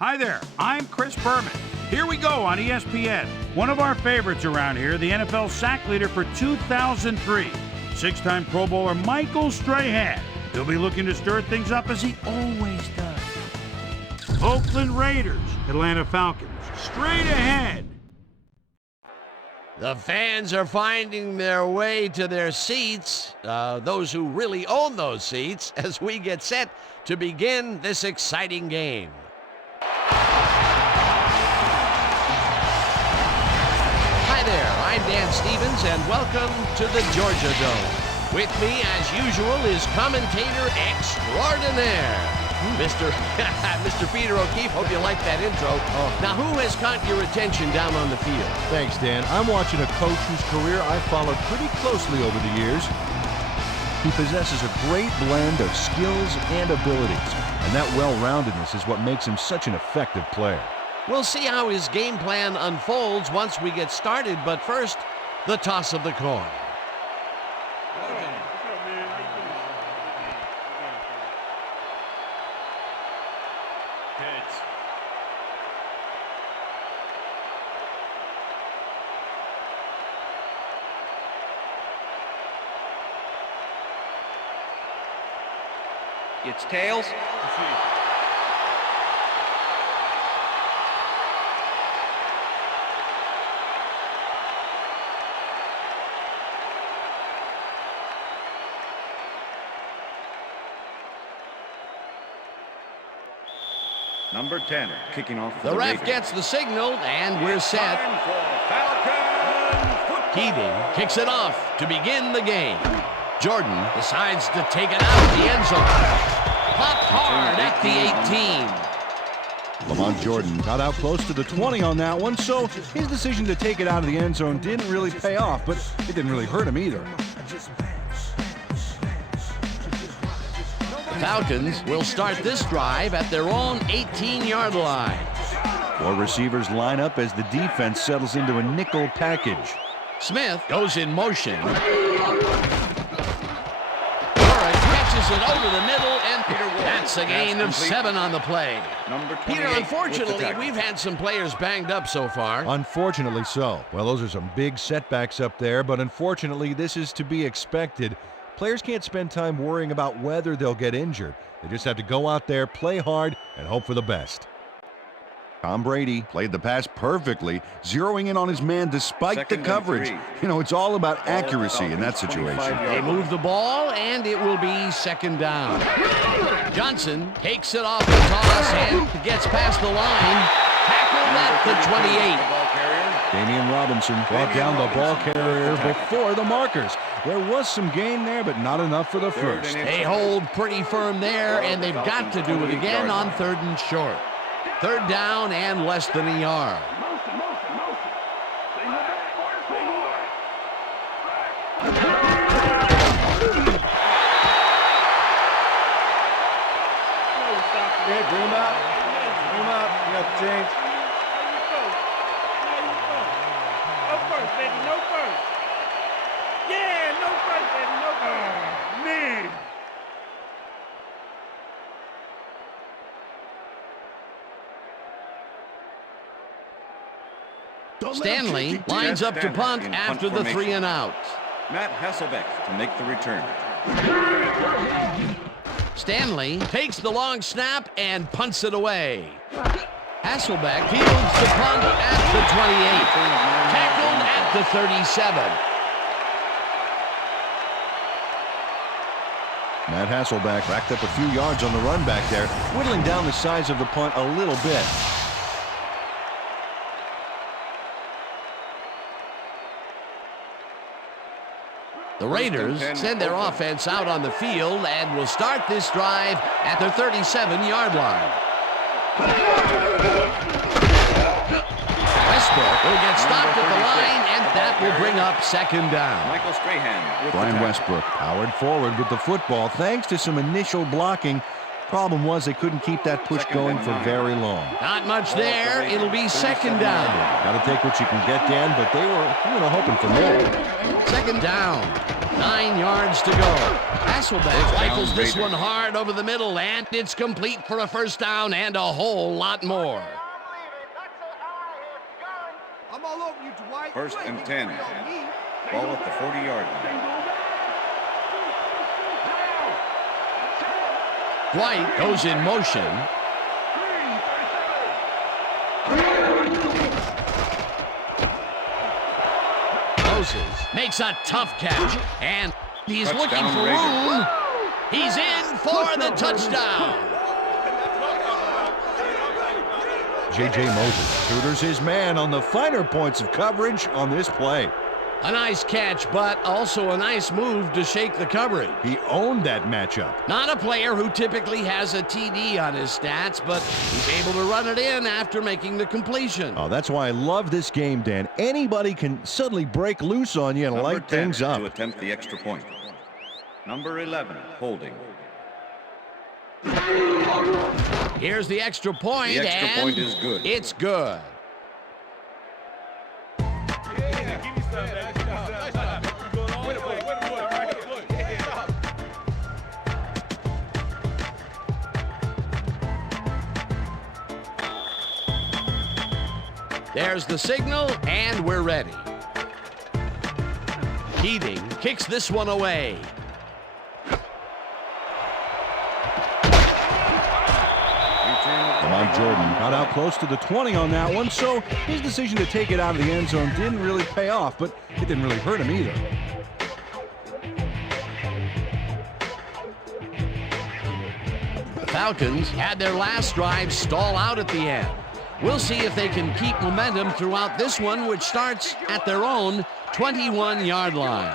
Hi there, I'm Chris Berman. Here we go on ESPN. One of our favorites around here, the NFL sack leader for 2003, six-time Pro Bowler Michael Strahan. He'll be looking to stir things up as he always does. Oakland Raiders, Atlanta Falcons, straight ahead. The fans are finding their way to their seats, those who really own those seats, as we get set to begin this exciting game. Hi there, I'm Dan Stevens, and welcome to the Georgia Dome. With me, as usual, is commentator extraordinaire, Mr. Peter O'Keefe. Hope you like that intro. Now, who has caught your attention down on the field? Thanks, Dan. I'm watching a coach whose career I've followed pretty closely over the years. He possesses a great blend of skills and abilities, and that well-roundedness is what makes him such an effective player. We'll see how his game plan unfolds once we get started, but first, the toss of the coin. It's tails. Number 10, kicking off for The ref Raiders. gets the signal, and we're set. Keating kicks it off to begin the game. Jordan decides to take it out of the end zone. Popped hard at the 18. Lamont Jordan got out close to the 20 on that one, so his decision to take it out of the end zone didn't really pay off, but it didn't really hurt him either. The Falcons will start this drive at their own 18-yard line. Four receivers line up as the defense settles into a nickel package. Smith goes in motion. Catches it over the middle, and that's a gain of 7 on the play. Peter, unfortunately, we've had some players banged up so far. Unfortunately so. Well, those are some big setbacks up there, but unfortunately, this is to be expected. Players can't spend time worrying about whether they'll get injured. They just have to go out there, play hard, and hope for the best. Tom Brady played the pass perfectly, zeroing in on his man despite the coverage. You know, it's all about accuracy in that situation. They move the ball, and it will be second down. Johnson takes it off the toss and gets past the line. Tackled at the 28. Damian Robinson brought down the ball carrier before the markers. There was some gain there, but not enough for the first. They hold pretty firm there, and they've got to do it again on 3rd and short. 3rd down and less than a yard. Okay, bring him up. Bring him up. You got the change. No first, baby. No first. Yeah, no first, baby. No first. Man. Stanley lines up to punt after the 3 and out. Matt Hasselbeck to make the return. Stanley takes the long snap and punts it away. Hasselbeck fields the punt at the 28. Tackled at the 37. Matt Hasselbeck racked up a few yards on the run back there, whittling down the size of the punt a little bit. The Raiders send their offense out on the field and will start this drive at their 37-yard line. Westbrook will get stopped at the line, and that will bring up second down. Michael Strahan with Brian the Westbrook powered forward with the football thanks to some initial blocking, Problem was they couldn't keep that push going for very long. Not much there. It'll be second down. Got to take what you can get, Dan, but they were hoping for more. Second down. 9 yards to go. Hasselbeck rifles this one hard over the middle, and it's complete for a first down and a whole lot more. I'm all over you, Dwight. First and 10. Ball at the 40-yard line. White goes in motion. Moses makes a tough catch, and he's looking for room. He's in for the touchdown. J.J. Moses tutors his man on the finer points of coverage on this play. A nice catch, but also a nice move to shake the coverage. He owned that matchup. Not a player who typically has a TD on his stats, but he's able to run it in after making the completion. Oh, that's why I love this game, Dan. Anybody can suddenly break loose on you and light things up. To attempt the extra point. Number 11, holding. Here's the extra point, The extra and point is good. It's good. There's the signal, and we're ready. Keating kicks this one away. Lamont Jordan got out close to the 20 on that one, so his decision to take it out of the end zone didn't really pay off, but it didn't really hurt him either. The Falcons had their last drive stall out at the end. We'll see if they can keep momentum throughout this one, which starts at their own 21-yard line.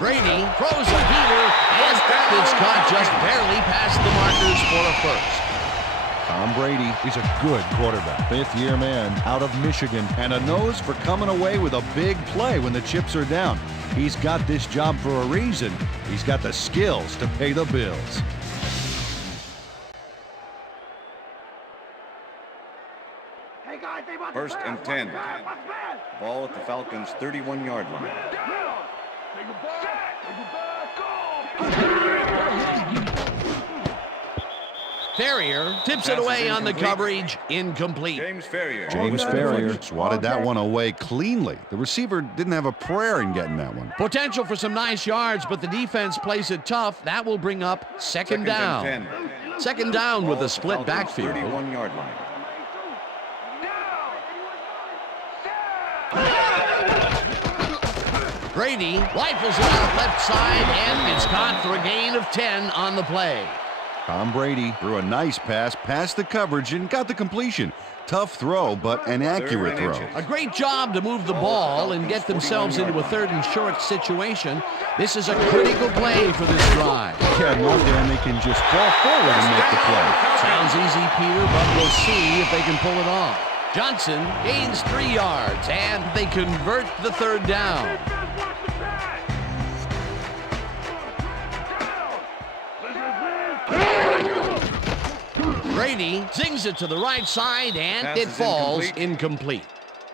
Brady throws a heater, and it's caught just barely past the markers for a first. Tom Brady is a good quarterback. Fifth-year man out of Michigan, and a nose for coming away with a big play when the chips are down. He's got this job for a reason. He's got the skills to pay the bills. First and 10. Ball at the Falcons' 31-yard line. Ferrier tips it away on the coverage. Incomplete. James Ferrier. James Ferrier swatted that one away cleanly. The receiver didn't have a prayer in getting that one. Potential for some nice yards, but the defense plays it tough. That will bring up second down. 10. Second down with a split Falcons' backfield. 31-yard line. Brady rifles it out left side, and it's caught for a gain of 10 on the play. Tom Brady threw a nice pass past the coverage and got the completion. Tough throw, but an accurate throw. A great job to move the ball and get themselves into a third and short situation. This is a critical play for this drive. Yeah, now then they can just fall forward and make the play. Sounds easy, Peter, but we'll see if they can pull it off. Johnson gains 3 yards, and they convert the third down. Brady zings it to the right side, and it falls incomplete.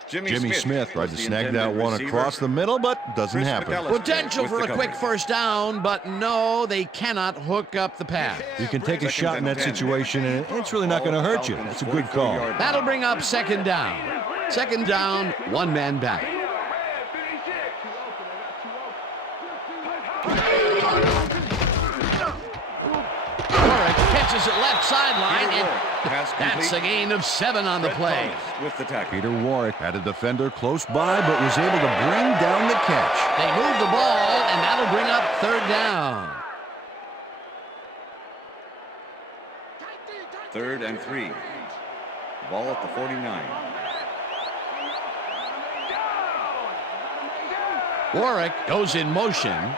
Jimmy Smith tried to snag that one across the middle, but doesn't happen. Potential for a quick first down, but no, they cannot hook up the pass. You can take a shot in that situation, and it's really not going to hurt you. That's a good call. That'll bring up second down. Second down, one man back. Catches it left sideline, and that's a gain of 7 on the play. With the tackle. Peter Warwick had a defender close by, but was able to bring down the catch. They move the ball, and that'll bring up third down. 3rd and 3. Ball at the 49. Warwick goes in motion.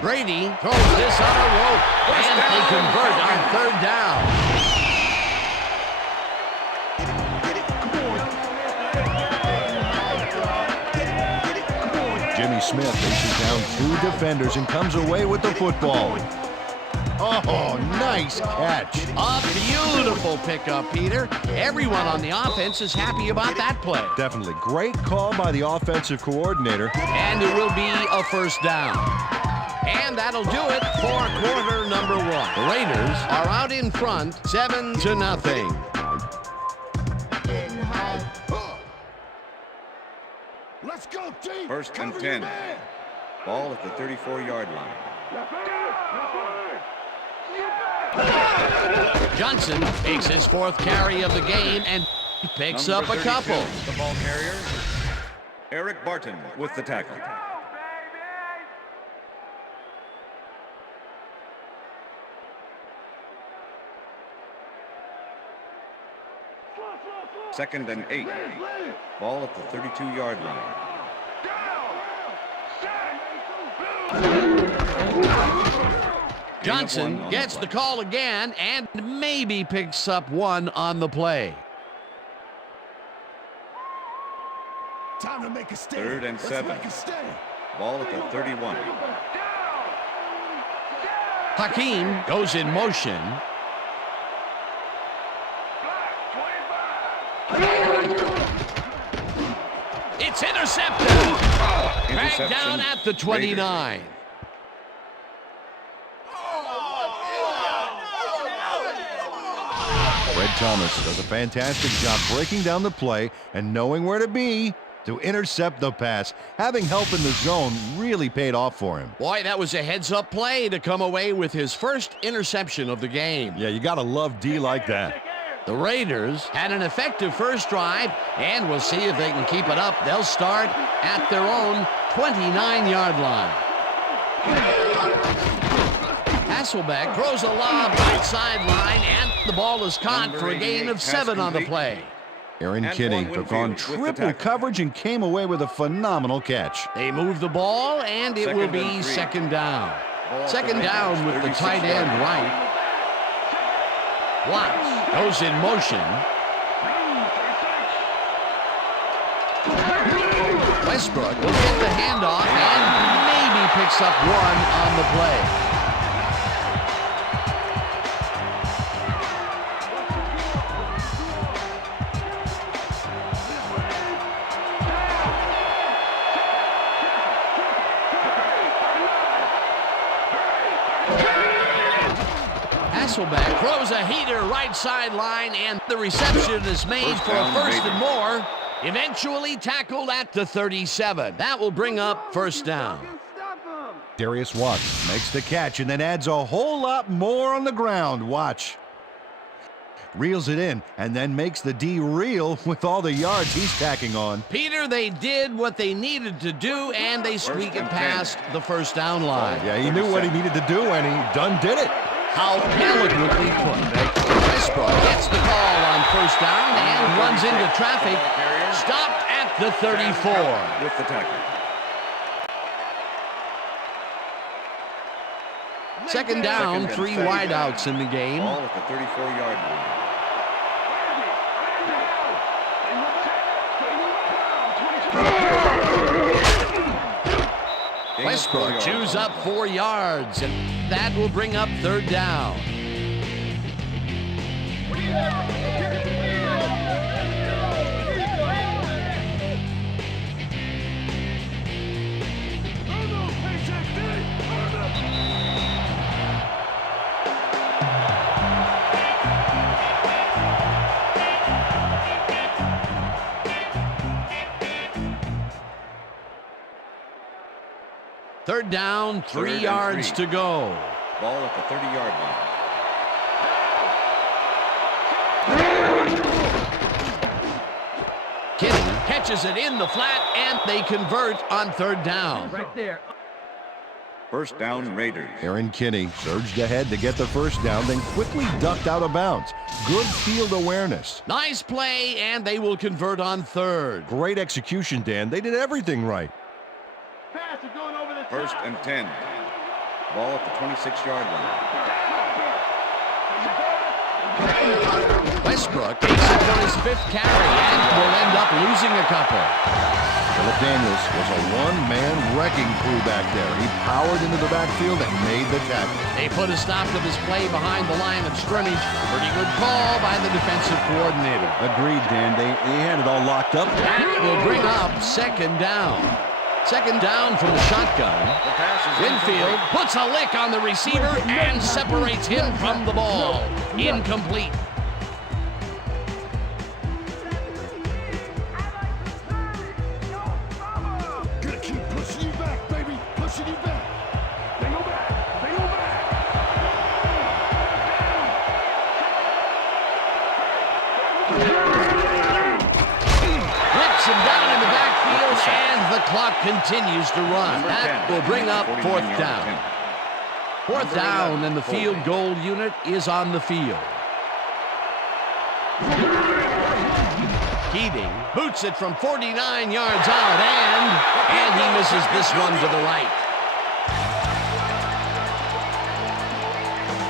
Brady throws this on a rope, and they convert on third down. Smith faces down 2 defenders and comes away with the football. Oh, nice catch. A beautiful pickup, Peter. Everyone on the offense is happy about that play. Definitely. Great call by the offensive coordinator. And it will be a first down. And that'll do it for quarter number 1. The Raiders are out in front, 7-0. Let's go, team. First and 10. Ball at the 34-yard line. Johnson makes his 4th carry of the game and picks Number up a couple. 32, the ball carrier, Eric Barton with the tackle. Second and 8. Ball at the 32-yard line. Johnson gets the call again and maybe picks up 1 on the play. Time to make a stand. Third and 7. Let's make a stand. Ball at the 31. Hakeem goes in motion. It's intercepted. Dragged down at the 29. Fred Thomas does a fantastic job breaking down the play and knowing where to be to intercept the pass. Having help in the zone really paid off for him. Boy, that was a heads-up play to come away with his first interception of the game. Yeah, you got to love D like that. The Raiders had an effective first drive, and we'll see if they can keep it up. They'll start at their own 29-yard line. Hasselbeck throws a lob right sideline, and the ball is caught for a gain of 7 on the play. Aaron Kinney took on triple coverage and came away with a phenomenal catch. They move the ball, and it will be second down. Second down with the tight end right. Watts goes in motion. Westbrook will get the handoff and maybe picks up 1 on the play. Hasselbeck throws a heater right sideline, and the reception is made for a first and more. Eventually tackled at the 37. That will bring up first down. Darius Watts makes the catch and then adds a whole lot more on the ground. Watch. Reels it in and then makes the D reel with all the yards he's tacking on. Peter, they did what they needed to do, and they squeak it past the first down line. Yeah, he knew what he needed to do, and he done did it. How eloquently put. Westbrook gets the call on first down and runs into traffic. Stopped at the 34. With the tackle. Second down, 3 wideouts in the game. Ball at the 34-yard line. Westbrook chews up 4 yards, and that will bring up third down. Third down, 3 yards to go. Ball at the 30-yard line. Kinney catches it in the flat, and they convert on third down. Right there. First down, Raiders. Aaron Kinney surged ahead to get the first down, then quickly ducked out of bounds. Good field awareness. Nice play, and they will convert on third. Great execution, Dan. They did everything right. Pass is going over the top. First and 10. Ball at the 26-yard line. Westbrook takes it for his 5th carry and will end up losing a couple. The Philip Daniels was a one-man wrecking crew back there. He powered into the backfield and made the tackle. They put a stop to this play behind the line of scrimmage. Pretty good call by the defensive coordinator. Agreed, Dan. They had it all locked up. That will bring up second down. Second down from the shotgun. Winfield puts a lick on the receiver and separates him from the ball. Incomplete. Whips him down in the backfield, and the clock continues to run. That will bring up fourth down. Fourth down, and the field goal unit is on the field. Keating boots it from 49 yards out, and he misses this one to the right.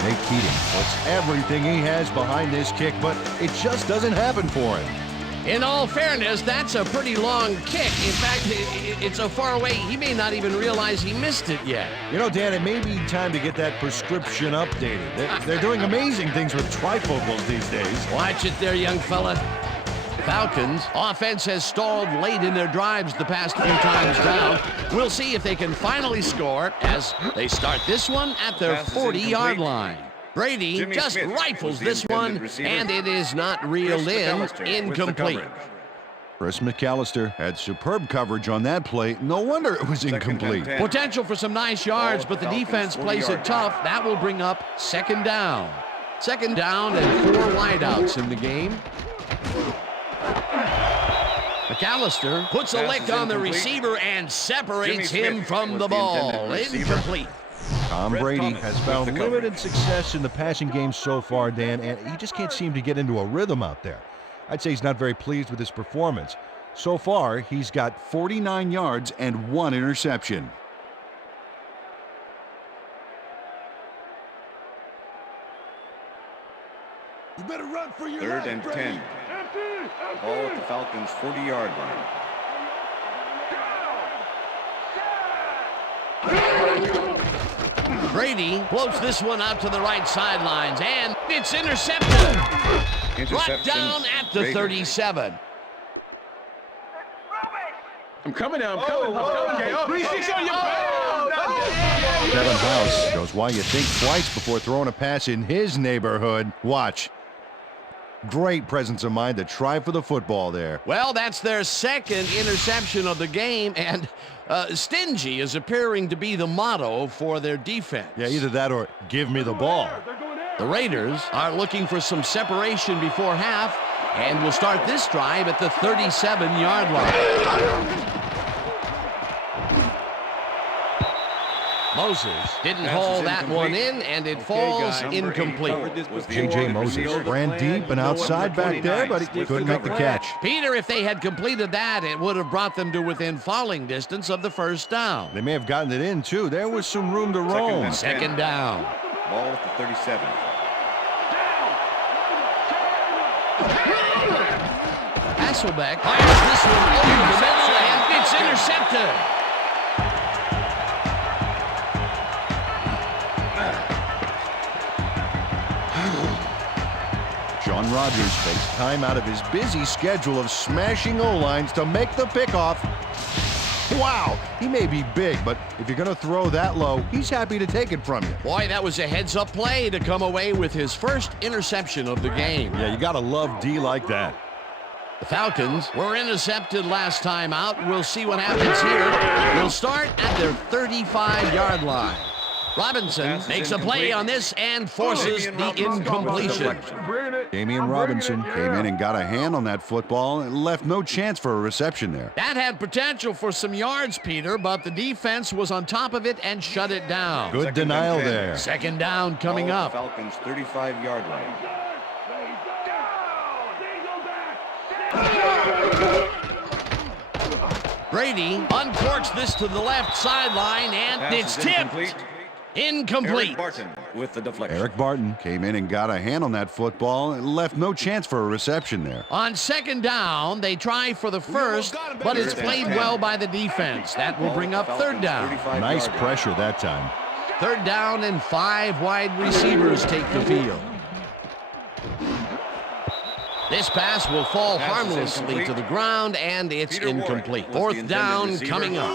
Nate Keating puts everything he has behind this kick, but it just doesn't happen for him. In all fairness, that's a pretty long kick. In fact, it's so far away, he may not even realize he missed it yet. You know, Dan, it may be time to get that prescription updated. They're doing amazing things with trifocals these days. Watch it there, young fella. Falcons offense has stalled late in their drives the past few times down. We'll see if they can finally score as they start this one at their 40-yard line. Brady just rifles this one, and it is not reeled in. Incomplete. Chris McAllister had superb coverage on that play. No wonder it was incomplete. Potential for some nice yards, but the defense plays it tough. That will bring up second down. Second down and 4 wideouts in the game. McAllister puts a lick on the receiver and separates him from the ball. Incomplete. Tom Brady has found limited success in the passing game so far, Dan, and he just can't seem to get into a rhythm out there. I'd say he's not very pleased with his performance. So far, he's got 49 yards and 1 interception. You better run for your Third life, and Brady. 10. Ball at the Falcons' 40-yard line. Brady floats this one out to the right sidelines, and it's intercepted. Brought down at the 37. I'm coming now. I'm coming. Okay. Oh, 3-6 on your back. Kevin House shows why you think twice before throwing a pass in his neighborhood. Watch. Great presence of mind to try for the football there. Well, that's their second interception of the game, and stingy is appearing to be the motto for their defense. Yeah, either that or give me the ball. The Raiders are looking for some separation before half, and will start this drive at the 37-yard line. Moses didn't haul that one in, and it falls incomplete. J.J. Moses ran deep and outside back there, but he couldn't make the catch. Peter, if they had completed that, it would have brought them to within falling distance of the first down. They may have gotten it in, too. There was some room to roam. Second down. Ball at the 37. Hasselbeck fires this one over the middle, and it's intercepted. John Rodgers takes time out of his busy schedule of smashing O-lines to make the pickoff. Wow, he may be big, but if you're going to throw that low, he's happy to take it from you. Boy, that was a heads-up play to come away with his first interception of the game. Yeah, you got to love D like that. The Falcons were intercepted last time out. We'll see what happens here. We'll start at their 35-yard line. Robinson makes a play on this and forces the incompletion. Damian Robinson came in and got a hand on that football and left no chance for a reception there. That had potential for some yards, Peter, but the defense was on top of it and shut it down. Good denial there. Second down coming up. Falcons 35-yard line. Brady uncorks this to the left sideline, and it's tipped. Incomplete. with the deflection. Eric Barton came in and got a hand on that football and left no chance for a reception there. On second down, they try for the first, but it's played well by the defense. That will bring up third down. Nice pressure that time. Third down and 5 wide receivers take the field. This pass will fall harmlessly to the ground, and it's incomplete. Fourth down coming up.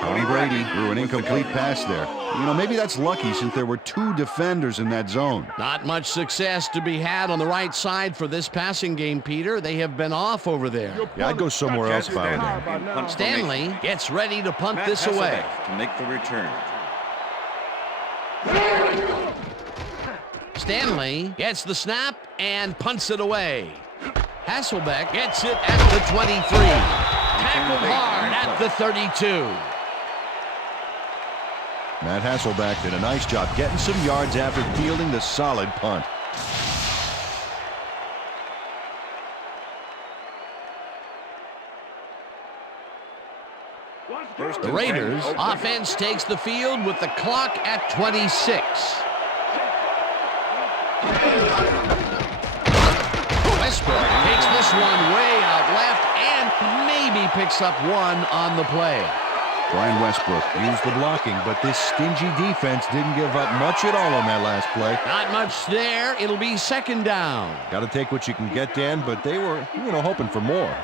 Tony Brady threw an incomplete pass there. You know, maybe that's lucky since there were 2 defenders in that zone. Not much success to be had on the right side for this passing game, Peter. They have been off over there. Yeah, I'd go somewhere else if I were there. Stanley gets ready to punt this away. To make the return. Stanley gets the snap and punts it away. Hasselbeck gets it at the 23. Tackled hard at the 32. Matt Hasselbeck did a nice job getting some yards after fielding the solid punt. The Raiders offense takes the field with the clock at 26. Westbrook takes this one way out left and maybe picks up one on the play. Brian Westbrook used the blocking, but this stingy defense didn't give up much at all on that last play. Not much there. It'll be second down. Got to take what you can get, Dan, but they were, hoping for more.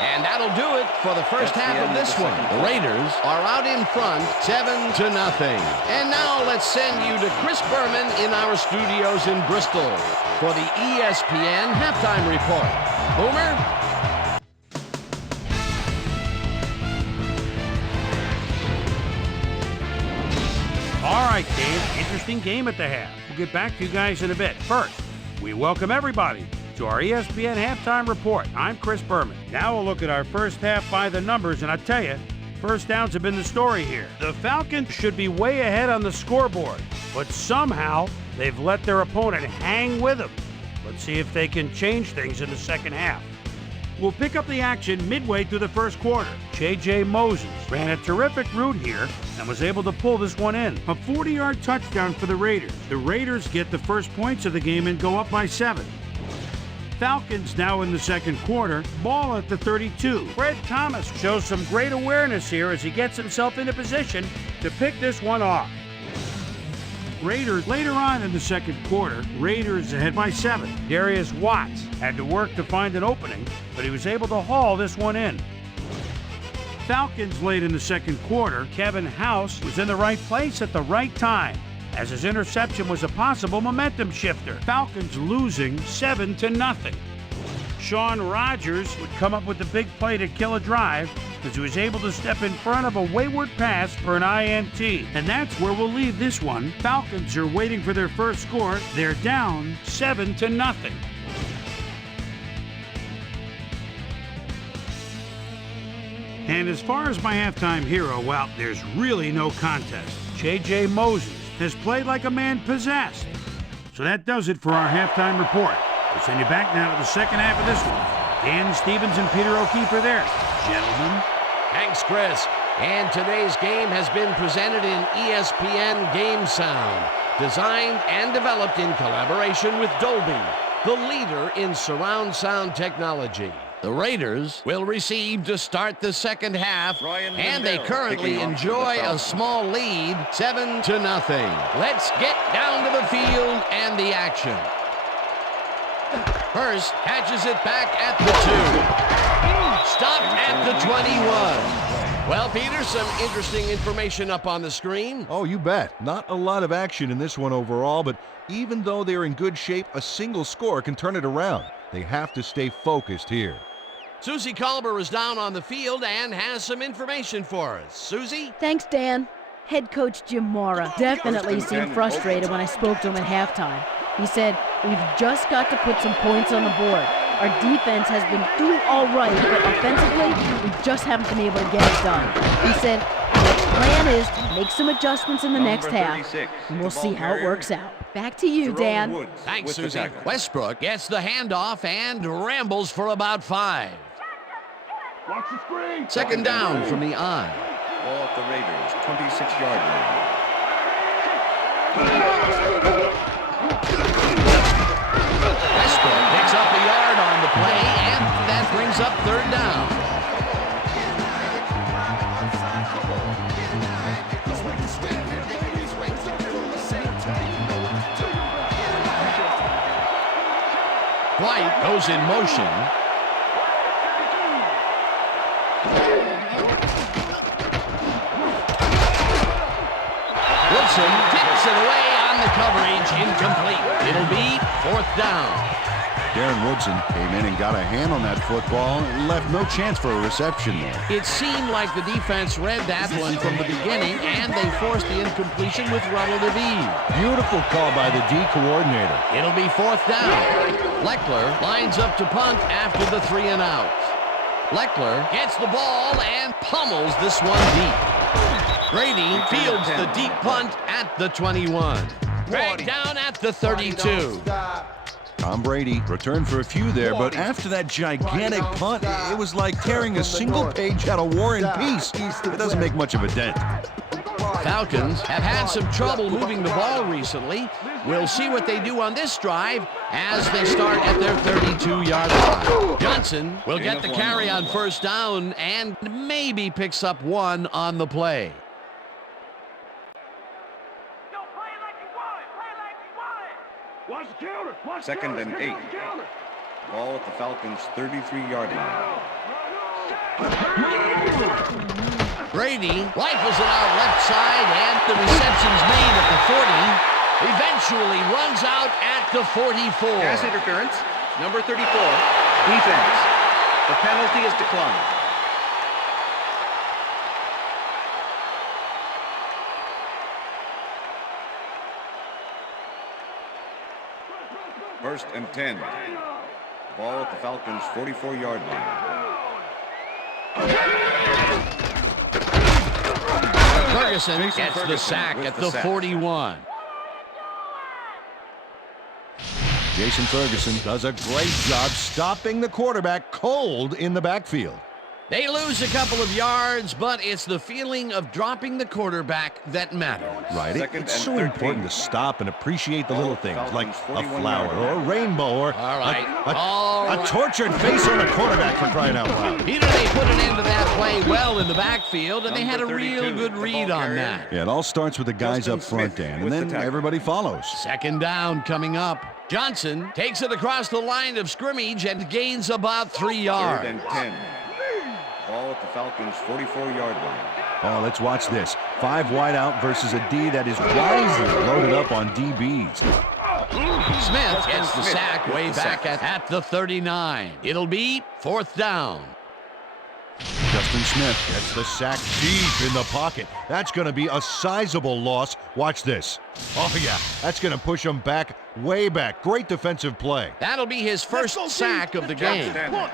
And that'll do it for the first half of this one. The Raiders are out in front, 7-0. And now let's send you to Chris Berman in our studios in Bristol for the ESPN Halftime Report. Boomer? All right, Dave, interesting game at the half. We'll get back to you guys in a bit. First, we welcome everybody to our ESPN Halftime Report. I'm Chris Berman. Now we'll look at our first half by the numbers, and I tell you, first downs have been the story here. The Falcons should be way ahead on the scoreboard, but somehow they've let their opponent hang with them. Let's see if they can change things in the second half. We'll pick up the action midway through the first quarter. J.J. Moses ran a terrific route here and was able to pull this one in. A 40-yard touchdown for the Raiders. The Raiders get the first points of the game and go up by 7. Falcons now in the second quarter, ball at the 32. Fred Thomas shows some great awareness here as he gets himself into position to pick this one off. Raiders later on in the second quarter, Raiders ahead by 7. Darius Watts had to work to find an opening, but he was able to haul this one in. Falcons late in the second quarter, Kevin House was in the right place at the right time, as his interception was a possible momentum shifter. Falcons losing 7-0. Sean Rogers would come up with the big play to kill a drive as he was able to step in front of a wayward pass for an INT. And that's where we'll leave this one. Falcons are waiting for their first score. They're down 7-0. And as far as my halftime hero, well, there's really no contest. J.J. Moses has played like a man possessed. So that does it for our halftime report. We'll send you back now to the second half of this one. Dan Stevens and Peter O'Keefe are there. Gentlemen. Thanks, Chris. And today's game has been presented in ESPN Game Sound, designed and developed in collaboration with Dolby, the leader in surround sound technology. The Raiders will receive to start the second half, and they currently enjoy a small lead, 7-0. Let's get down to the field and the action. Hurst catches it back at the 2. Stopped at the 21. Well, Peter, some interesting information up on the screen. Oh, you bet. Not a lot of action in this one overall, but even though they're in good shape, a single score can turn it around. They have to stay focused here. Susie Colber is down on the field and has some information for us. Susie? Thanks, Dan. Head coach Jim Mora definitely seemed frustrated when I spoke to him at halftime. He said, "We've just got to put some points on the board. Our defense has been doing all right, but offensively, we just haven't been able to get it done." He said, "The plan is to make some adjustments in the next half, and we'll see how it works out." Back to you, Dan. Thanks, Susie. Westbrook gets the handoff and rambles for about 5. Watch the screen. Second down from the eye. Ball at the Raiders' 26-yard line. Westbrook picks up a yard on the play, and that brings up third down. White goes in motion. Wilson tips it away on the coverage, incomplete. It'll be fourth down. Darren Woodson came in and got a hand on that football and left no chance for a reception there. It seemed like the defense read that one from the beginning, and they forced the incompletion with relative ease. Beautiful call by the D coordinator. It'll be fourth down. Leckler lines up to punt after the 3 and out. Leckler gets the ball and pummels this one deep. Brady fields the deep punt at the 21. Dragged down at the 32. Tom Brady returned for a few there, but after that gigantic punt, it was like tearing a single page out of War and Peace. It doesn't make much of a dent. Falcons have had some trouble moving the ball recently. We'll see what they do on this drive as they start at their 32-yard line. Johnson will get the carry on first down and maybe picks up one on the play. Second and 8. Ball at the Falcons' 33-yard line. Brady rifles it out left side, and the reception's made at the 40. Eventually runs out at the 44. Pass interference, number 34, defense. The penalty is declined. First and 10. Ball at the Falcons' 44-yard line. Ferguson gets the sack at the 41. Jason Ferguson does a great job stopping the quarterback cold in the backfield. They lose a couple of yards, but it's the feeling of dropping the quarterback that matters. Right. It's so 13. important to stop and appreciate the little things like a flower or a rainbow or a tortured face on a quarterback, for crying out loud. Peter, they put an end to that play well in the backfield, and they had a real good read on that. Yeah, it all starts with the guys up front, Dan, and then everybody follows. Second down coming up. Johnson takes it across the line of scrimmage and gains about 3 yards. Third and 10. Ball at the Falcons' 44-yard line. Oh, let's watch this. 5 wide out versus a D that is wisely loaded up on DBs. Smith gets the sack way back at the 39. It'll be fourth down. Justin Smith gets the sack deep in the pocket. That's going to be a sizable loss. Watch this. Oh, yeah, that's going to push him back, way back. Great defensive play. That'll be his first sack of the game.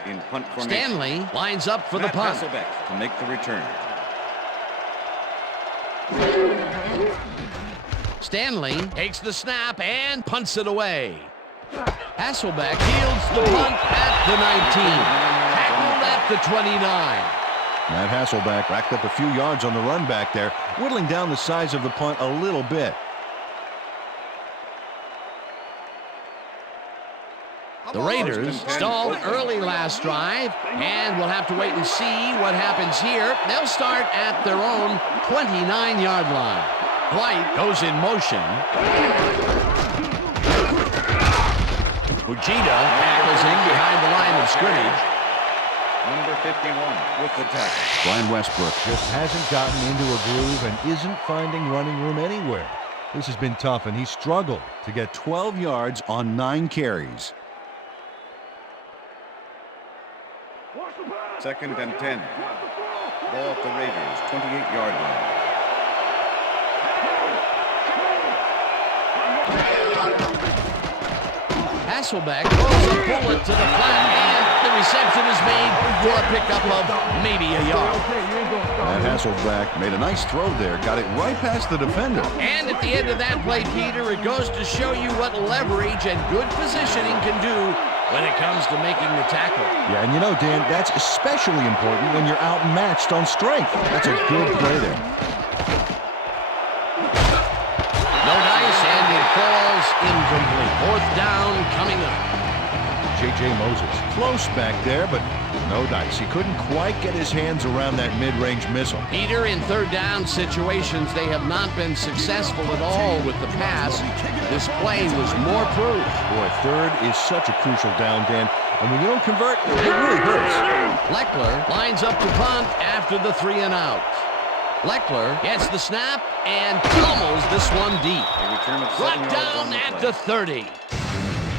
In punt formation. Stanley lines up for the punt. To make the return. Stanley takes the snap and punts it away. Hasselbeck fields the punt at the 19. Tackled at the 29. Matt Hasselbeck racked up a few yards on the run back there, whittling down the size of the punt a little bit. The Raiders stalled early last drive, and we'll have to wait and see what happens here. They'll start at their own 29-yard line. White goes in motion. Fujita tackles in behind the line of scrimmage. Number 51 with the tackle. Brian Westbrook just hasn't gotten into a groove and isn't finding running room anywhere. This has been tough, and he struggled to get 12 yards on 9 carries. Second and 10. Ball at the Raiders' 28-yard line. Hasselbeck throws a bullet to the flat, and the reception is made for a pickup of maybe a yard. Matt Hasselbeck made a nice throw there, got it right past the defender. And at the end of that play, Peter, it goes to show you what leverage and good positioning can do when it comes to making the tackle. Yeah, and you know, Dan, that's especially important when you're outmatched on strength. That's a good play there. No dice, and it falls incomplete. 4th down coming up. J.J. Moses close back there, but no dice. He couldn't quite get his hands around that mid-range missile. Peter, in 3rd down situations, they have not been successful at all with the pass. This play was more proof. Boy, 3rd is such a crucial down, Dan. And when you don't convert, it really hurts. Leckler lines up to punt after the 3 and out. Leckler gets the snap and pummels this one deep. Brought down at the 30.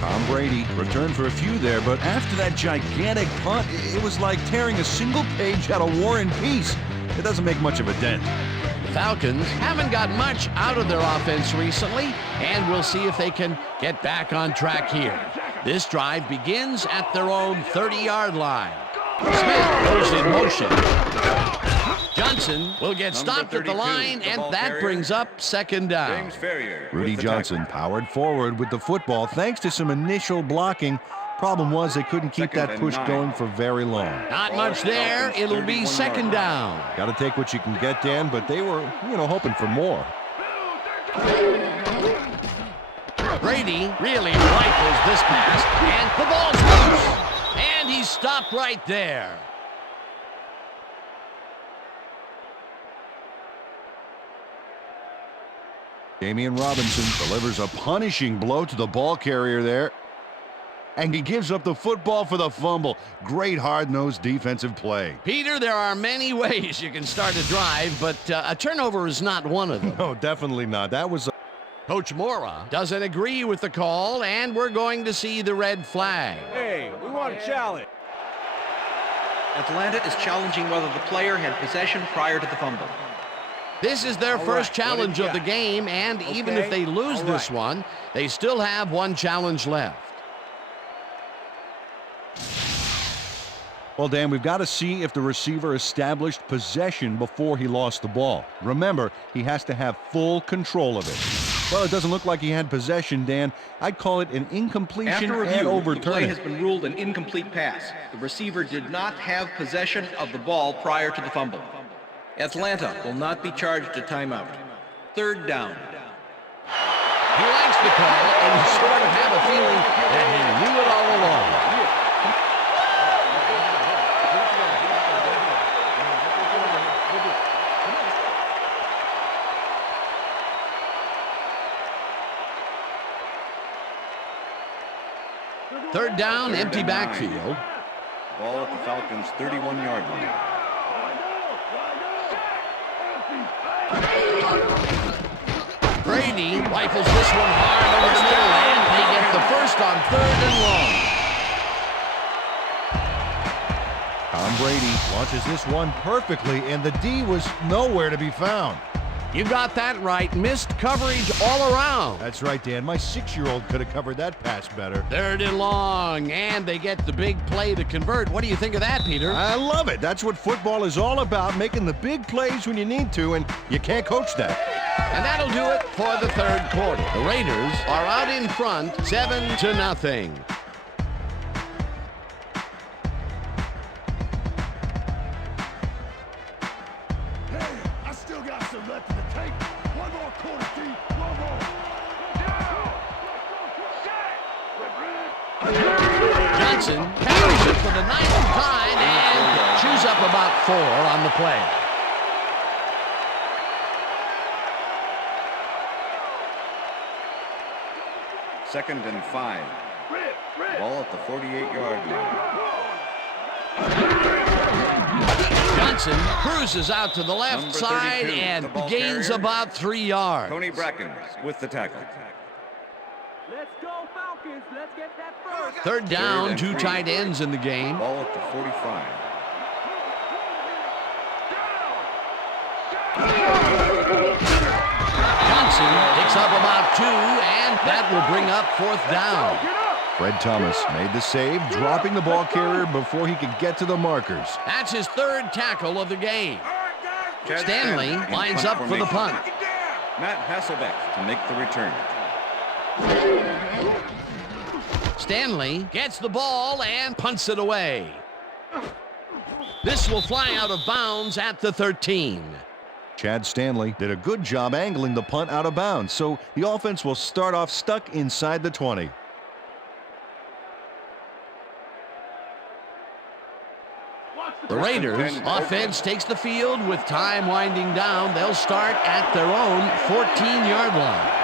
Tom Brady returned for a few there, but after that gigantic punt, it was like tearing a single page out of War and Peace. It doesn't make much of a dent. The Falcons haven't got much out of their offense recently, and we'll see if they can get back on track here. This drive begins at their own 30-yard line. Smith goes in motion. Johnson will get stopped at the line, and that brings up 2nd down. Rudy Johnson powered forward with the football thanks to some initial blocking. Problem was they couldn't keep that push going for very long. Not much there. It'll be 2nd down. Got to take what you can get, Dan, but they were, hoping for more. Brady really rifles this pass, and the ball's loose. And he's stopped right there. Damian Robinson delivers a punishing blow to the ball carrier there. And he gives up the football for the fumble. Great hard-nosed defensive play. Peter, there are many ways you can start a drive, but a turnover is not one of them. No, definitely not. That was Coach Mora doesn't agree with the call, and we're going to see the red flag. Hey, we want a challenge. Atlanta is challenging whether the player had possession prior to the fumble. This is their first challenge of the game, and even if they lose this one, they still have one challenge left. Well, Dan, we've got to see if the receiver established possession before he lost the ball. Remember, he has to have full control of it. Well, it doesn't look like he had possession, Dan. I'd call it an incompletion After review, and overturn. the play has been ruled an incomplete pass. The receiver did not have possession of the ball prior to the fumble. Atlanta will not be charged a timeout. 3rd down. He likes the call, and you sort of have a feeling that he knew it all along. Third down, empty backfield. Ball at the Falcons' 31-yard line. Brady rifles this one hard over the middle, and they get the first on 3rd and long. Tom Brady launches this one perfectly, and the D was nowhere to be found. You got that right. Missed coverage all around. That's right, Dan. My 6-year-old could have covered that pass better. 3rd and long, and they get the big play to convert. What do you think of that, Peter? I love it. That's what football is all about, making the big plays when you need to, and you can't coach that. And that'll do it for the 3rd quarter. The Raiders are out in front, 7-0. Johnson carries it for the 9th time and chews up about 4 on the play. Second and 5. Ball at the 48-yard line. Johnson cruises out to the left side and gains about 3 yards. Tony Brackens with the tackle. Let's go, Falcons. Let's get that first. 3rd down, 2 tight ends in the game. Ball at the 45. Johnson picks up about 2, and that will bring up 4th down. Fred Thomas made the save, dropping the ball carrier before he could get to the markers. That's his 3rd tackle of the game. Stanley lines up for the punt. Matt Hasselbeck to make the return. Stanley gets the ball and punts it away. This will fly out of bounds at the 13. Chad Stanley did a good job angling the punt out of bounds, so the offense will start off stuck inside the 20. The Raiders offense takes the field with time winding down. They'll start at their own 14-yard line.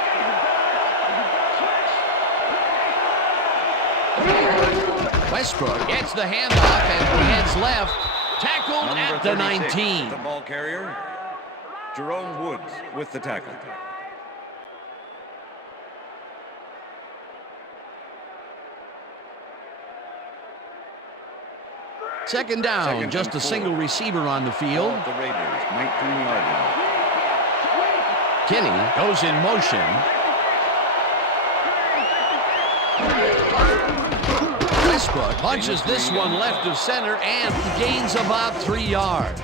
Westbrook gets the handoff and heads left. Tackled at the 19. The ball carrier, Jerome Woods with the tackle. Second down, just a single receiver on the field. The Raiders, 19-yard line. Kinney goes in motion. Westbrook punches this one left of center and gains about 3 yards.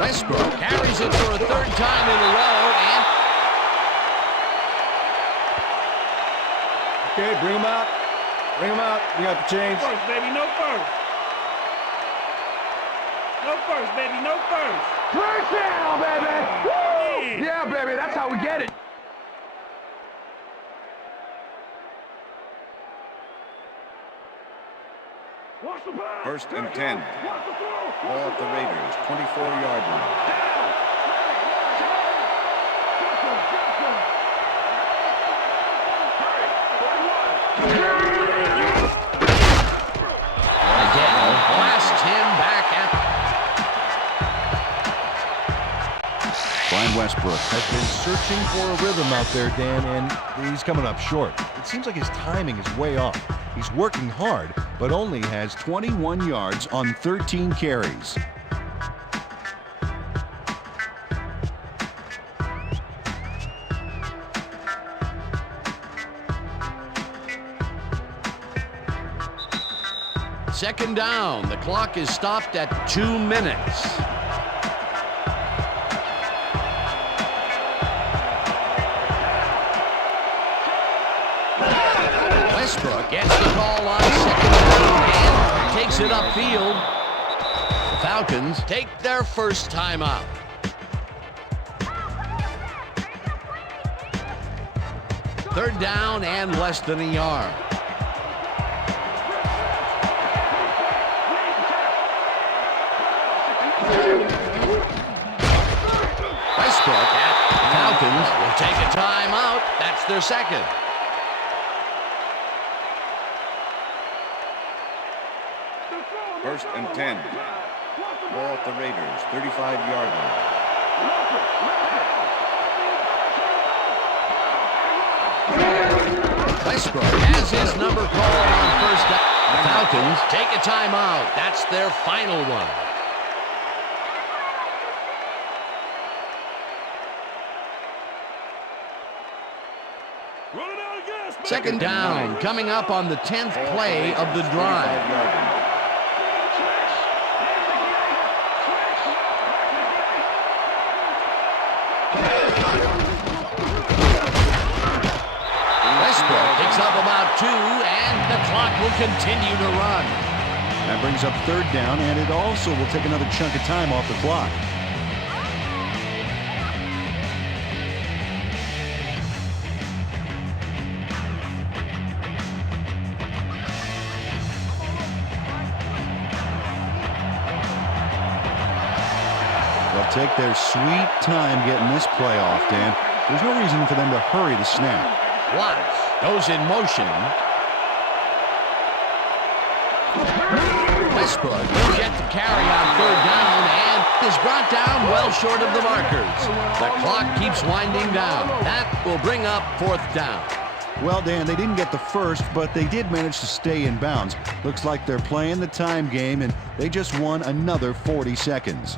Westbrook carries it for a third time in a row, and Okay, bring him out. Bring him out. We got the chains. First, baby, no first. No first, baby, no first. First down, baby. Woo! Yeah, baby, that's how we get it. First and 10. Ball at the Raiders, 24-yard line. again blasts him back at. Brian Westbrook has been searching for a rhythm out there, Dan, and he's coming up short. It seems like his timing is way off. He's working hard, but only has 21 yards on 13 carries. Second down. The clock is stopped at 2 minutes. Westbrook gets the call on second down and takes it upfield. The Falcons take their first timeout. Third down and less than a yard. Westbrook at Falcons will take a timeout. That's their second. First and 10. Ball at the Raiders, 35-yard line. Westbrook has his number called on first down. The Falcons take a timeout. That's their final one. Second down coming up on the 10th play of the drive. Westbrook picks up about 2, and the clock will continue to run. That brings up third down, and it also will take another chunk of time off the clock. They'll take their sweet time getting this play off, Dan. There's no reason for them to hurry the snap. Watts goes in motion. Westbrook will get the carry on third down and is brought down well short of the markers. The clock keeps winding down. That will bring up fourth down. Well, Dan, they didn't get the first, but they did manage to stay in bounds. Looks like they're playing the time game, and they just won another 40 seconds.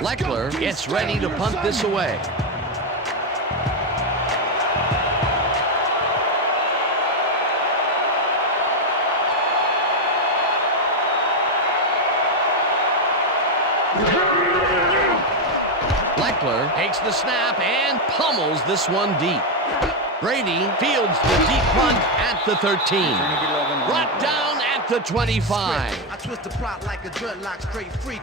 Leckler gets ready to punt this away. Leckler takes the snap and pummels this one deep. Brady fields the deep punt at the 13. Brought down at the 25.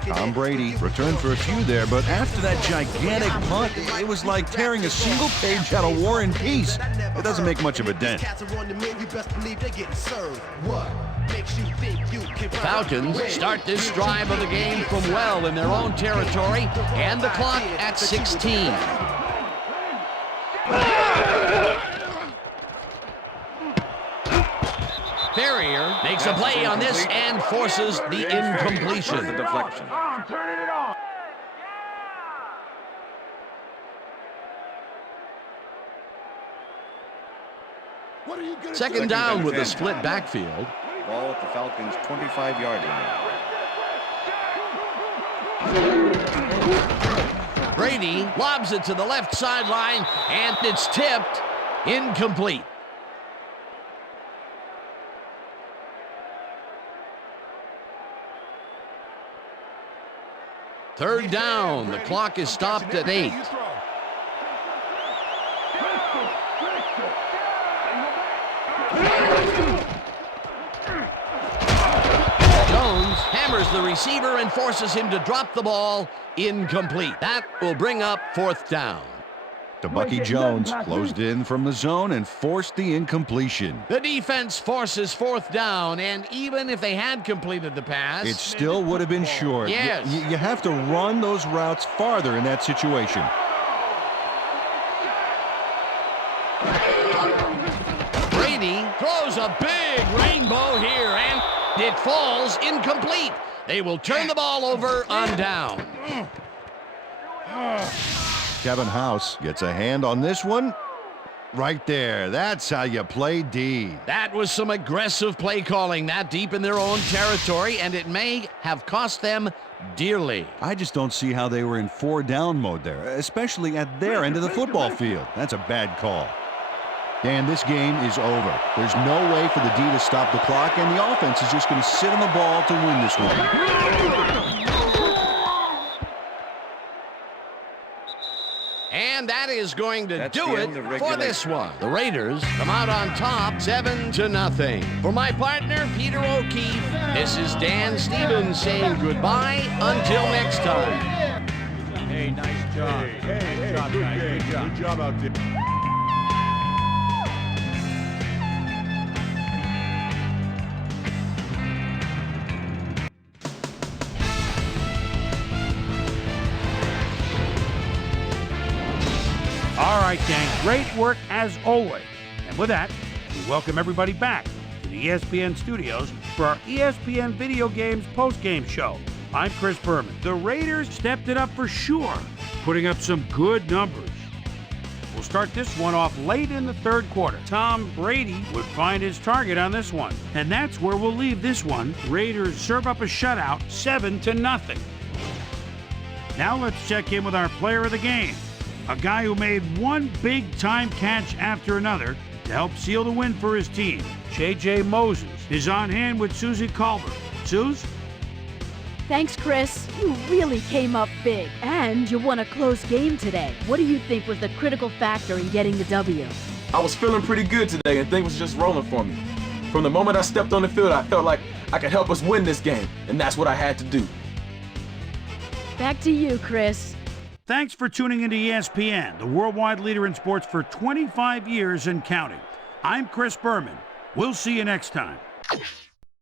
Tom Brady returned for a few there, but after that gigantic punt, it was like tearing a single page out of War and Peace. It doesn't make much of a dent. Falcons start this drive of the game from well in their own territory, and the clock at 16. Ferrier makes a play on this and forces the incompletion. The deflection. Second down with a split backfield. Ball at the Falcons' 25-yard line. Brady lobs it to the left sideline, and it's tipped. Incomplete. Third down. The clock is stopped at 8. Jones hammers the receiver and forces him to drop the ball. Incomplete. That will bring up fourth down. Bucky Jones closed in from the zone and forced the incompletion. The defense forces fourth down, and even if they had completed the pass, It still would have been short. Yes. You have to run those routes farther in that situation. Brady throws a big rainbow here, and it falls incomplete. They will turn the ball over on down. Kevin House gets a hand on this one. Right there. That's how you play D. That was some aggressive play calling that deep in their own territory, and it may have cost them dearly. I just don't see how they were in 4-down mode there, especially at their end of the football field. That's a bad call. Dan, this game is over. There's no way for the D to stop the clock, and the offense is just going to sit on the ball to win this one. And that is going to do it for this one. The Raiders come out on top 7-0. For my partner, Peter O'Keefe, this is Dan Stevens saying goodbye until next time. Hey, nice job. Hey, good job out there. All right, Dan, great work as always. And with that, we welcome everybody back to the ESPN studios for our ESPN Video Games post-game show. I'm Chris Berman. The Raiders stepped it up for sure, putting up some good numbers. We'll start this one off late in the third quarter. Tom Brady would find his target on this one, and that's where we'll leave this one. Raiders serve up a shutout, 7-0. Now let's check in with our player of the game. A guy who made one big-time catch after another to help seal the win for his team. J.J. Moses is on hand with Susie Culver. Suze? Thanks, Chris. You really came up big. And you won a close game today. What do you think was the critical factor in getting the W? I was feeling pretty good today, and things was just rolling for me. From the moment I stepped on the field, I felt like I could help us win this game, and that's what I had to do. Back to you, Chris. Thanks for tuning into ESPN, the worldwide leader in sports for 25 years and counting. I'm Chris Berman. We'll see you next time.